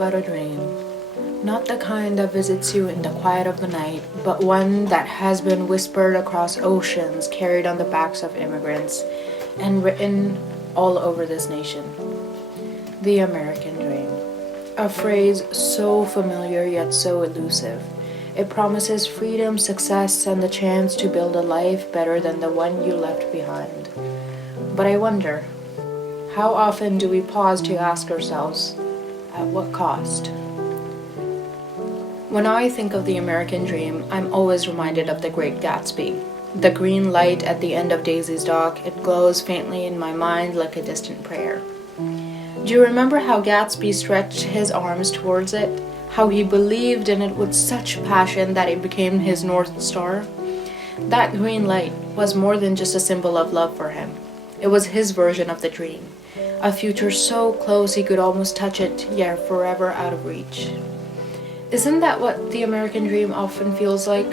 about a dream, not the kind that visits you in the quiet of the night, but one that has been whispered across oceans, carried on the backs of immigrants, and written all over this nation. The American dream. A phrase so familiar yet so elusive. It promises freedom, success, and the chance to build a life better than the one you left behind. But I wonder, how often do we pause to ask ourselves, at what cost? When I think of the American dream, I'm always reminded of the Great Gatsby. The green light at the end of Daisy's dock, it glows faintly in my mind like a distant prayer. Do you remember how Gatsby stretched his arms towards it? How he believed in it with such passion that it became his North Star? That green light was more than just a symbol of love for him. It was his version of the dream. A future so close he could almost touch it, yet forever out of reach. Isn't that what the American dream often feels like?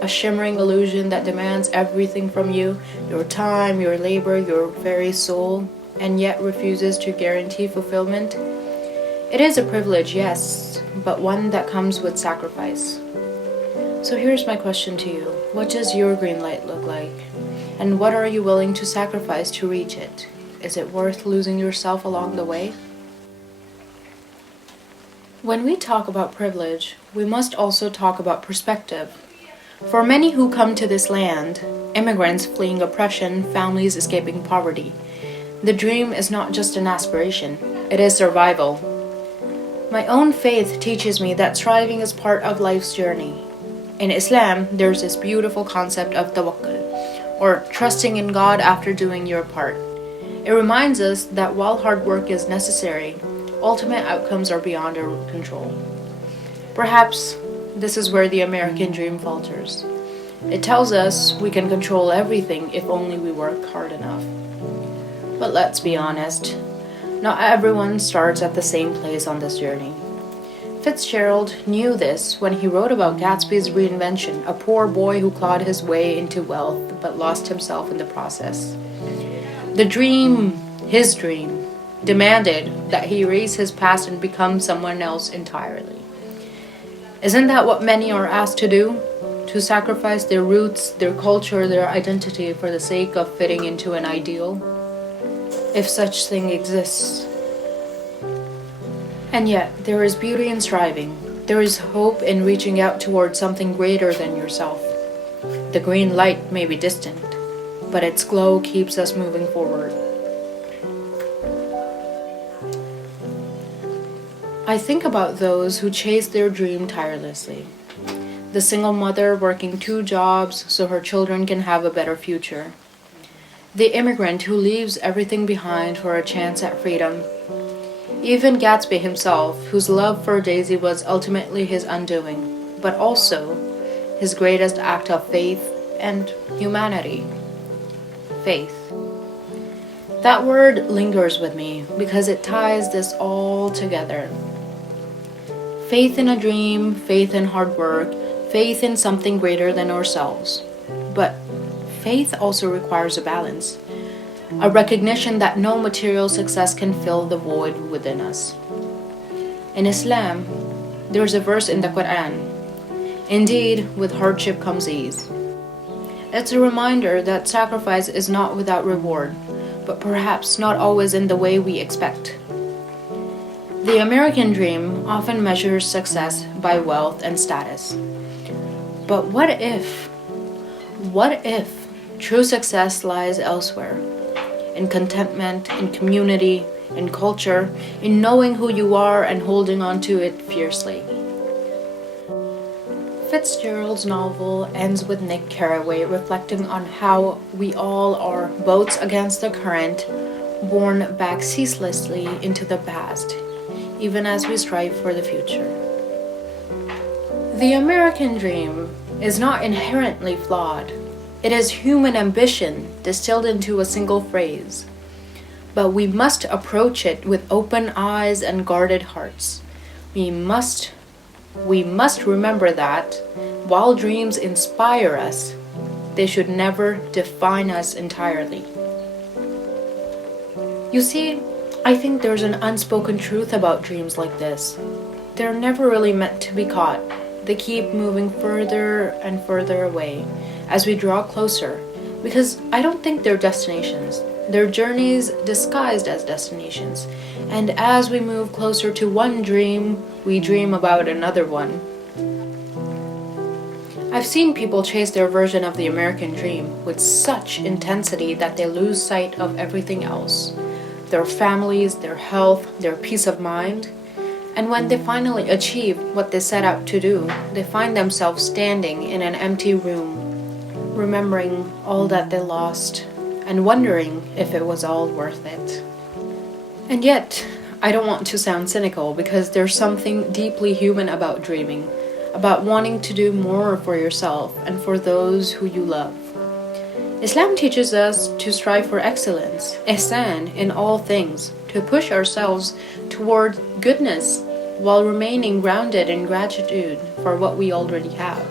A shimmering illusion that demands everything from you, your time, your labor, your very soul, and yet refuses to guarantee fulfillment? It is a privilege, yes, but one that comes with sacrifice. So here's my question to you. What does your green light look like? And what are you willing to sacrifice to reach it? Is it worth losing yourself along the way? When we talk about privilege, we must also talk about perspective. For many who come to this land, immigrants fleeing oppression, families escaping poverty, the dream is not just an aspiration, it is survival. My own faith teaches me that striving is part of life's journey. In Islam, there's this beautiful concept of tawakkul, or trusting in God after doing your part. It reminds us that while hard work is necessary, ultimate outcomes are beyond our control. Perhaps this is where the American dream falters. It tells us we can control everything if only we work hard enough. But let's be honest, not everyone starts at the same place on this journey. Fitzgerald knew this when he wrote about Gatsby's reinvention, a poor boy who clawed his way into wealth but lost himself in the process. The dream, his dream, demanded that he erase his past and become someone else entirely. Isn't that what many are asked to do? To sacrifice their roots, their culture, their identity for the sake of fitting into an ideal? If such thing exists. And yet, there is beauty in striving. There is hope in reaching out towards something greater than yourself. The green light may be distant, but its glow keeps us moving forward. I think about those who chase their dream tirelessly. The single mother working 2 jobs so her children can have a better future. The immigrant who leaves everything behind for a chance at freedom. Even Gatsby himself, whose love for Daisy was ultimately his undoing, but also his greatest act of faith and humanity. Faith. That word lingers with me because it ties this all together. Faith in a dream, faith in hard work, faith in something greater than ourselves. But faith also requires a balance, a recognition that no material success can fill the void within us. In Islam, there's a verse in the Quran, "Indeed, with hardship comes ease." It's a reminder that sacrifice is not without reward, but perhaps not always in the way we expect. The American dream often measures success by wealth and status. But what if true success lies elsewhere? In contentment, in community, in culture, in knowing who you are and holding on to it fiercely. Fitzgerald's novel ends with Nick Carraway reflecting on how we all are boats against the current, borne back ceaselessly into the past, even as we strive for the future. The American dream is not inherently flawed. It is human ambition distilled into a single phrase. But we must approach it with open eyes and guarded hearts. We must remember that while dreams inspire us, they should never define us entirely. You see, I think there's an unspoken truth about dreams like this. they're never really meant to be caught. They keep moving further and further away as we draw closer, because I don't think they're destinations. They're journeys disguised as destinations. And as we move closer to one dream, we dream about another one. I've seen people chase their version of the American dream with such intensity that they lose sight of everything else. Their families, their health, their peace of mind. And when they finally achieve what they set out to do, they find themselves standing in an empty room, remembering all that they lost and wondering if it was all worth it. And yet, I don't want to sound cynical, because there's something deeply human about dreaming, about wanting to do more for yourself and for those who you love. Islam teaches us to strive for excellence, ihsan, in all things, to push ourselves toward goodness while remaining grounded in gratitude for what we already have.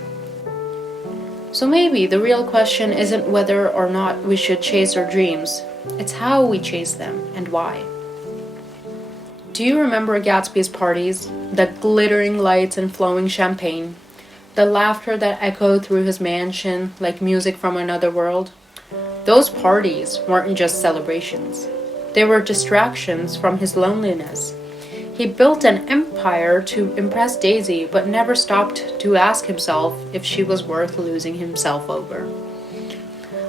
So maybe the real question isn't whether or not we should chase our dreams, it's how we chase them and why. Do you remember Gatsby's parties? The glittering lights and flowing champagne? The laughter that echoed through his mansion like music from another world? Those parties weren't just celebrations. They were distractions from his loneliness. He built an empire to impress Daisy, but never stopped to ask himself if she was worth losing himself over.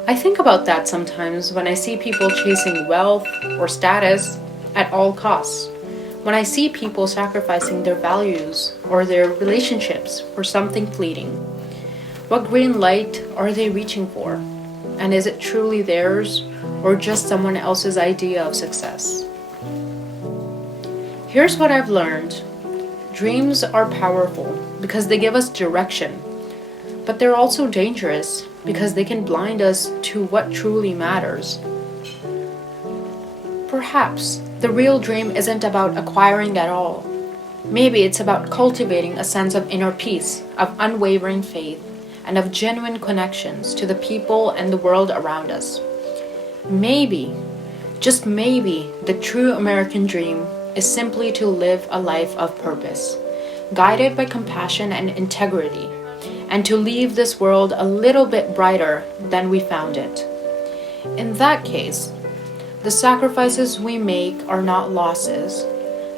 I think about that sometimes when I see people chasing wealth or status at all costs. When I see people sacrificing their values or their relationships for something fleeting. What green light are they reaching for? And is it truly theirs or just someone else's idea of success? Here's what I've learned. Dreams are powerful because they give us direction, but they're also dangerous because they can blind us to what truly matters. Perhaps the real dream isn't about acquiring at all. Maybe it's about cultivating a sense of inner peace, of unwavering faith, and of genuine connections to the people and the world around us. Maybe, just maybe, the true American dream is simply to live a life of purpose, guided by compassion and integrity, and to leave this world a little bit brighter than we found it. In that case, the sacrifices we make are not losses,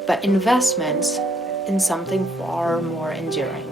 but investments in something far more enduring.